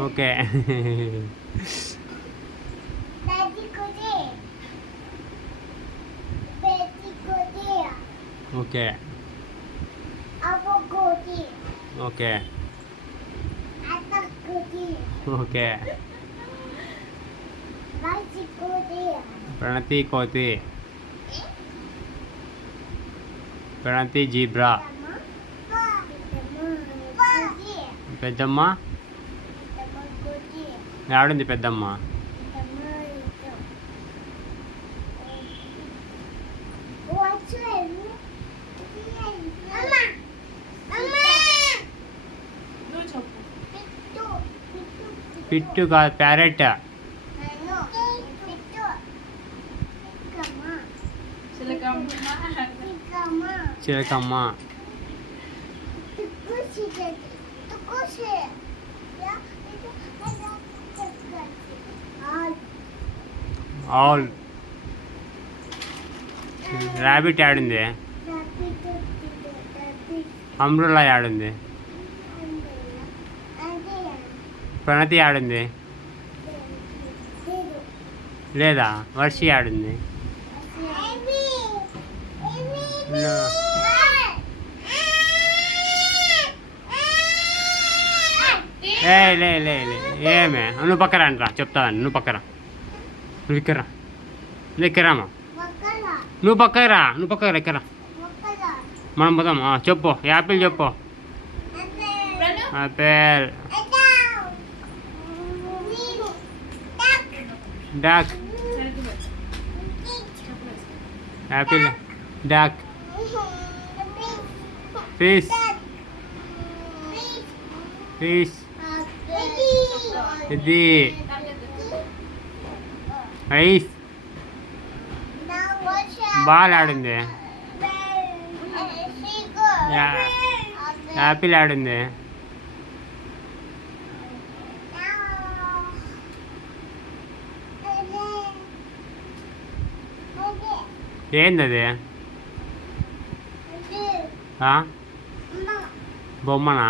okay okay okay okay ప్రణతి కోతి ప్రణతి జీబ్రా పెద్దమ్మ ఆడుంది పెద్దమ్మ పిట్టు కాదు ప్యారెట్ చిలకమ్మ ఆల్ ర్యాబిట్ ఆడింది అమ్రులా ఆడింది ప్రణతి ఆడింది లేదా వర్షి ఆడింది లే ఏమే నువ్వు పక్కరా అంటరా చెప్తాను నువ్వు పక్కరా నువ్వు ఇక్కరా ఎక్కరామా నువ్వు పక్కరా ఎక్కరా మనం పోదాం చెప్పు యాపిల్ చెప్పు apple duck apple duck fish fish ఇది ఐస్ బాల్ ఆడింది యాపిల్ ఆడింది ఏందది బొమ్మనా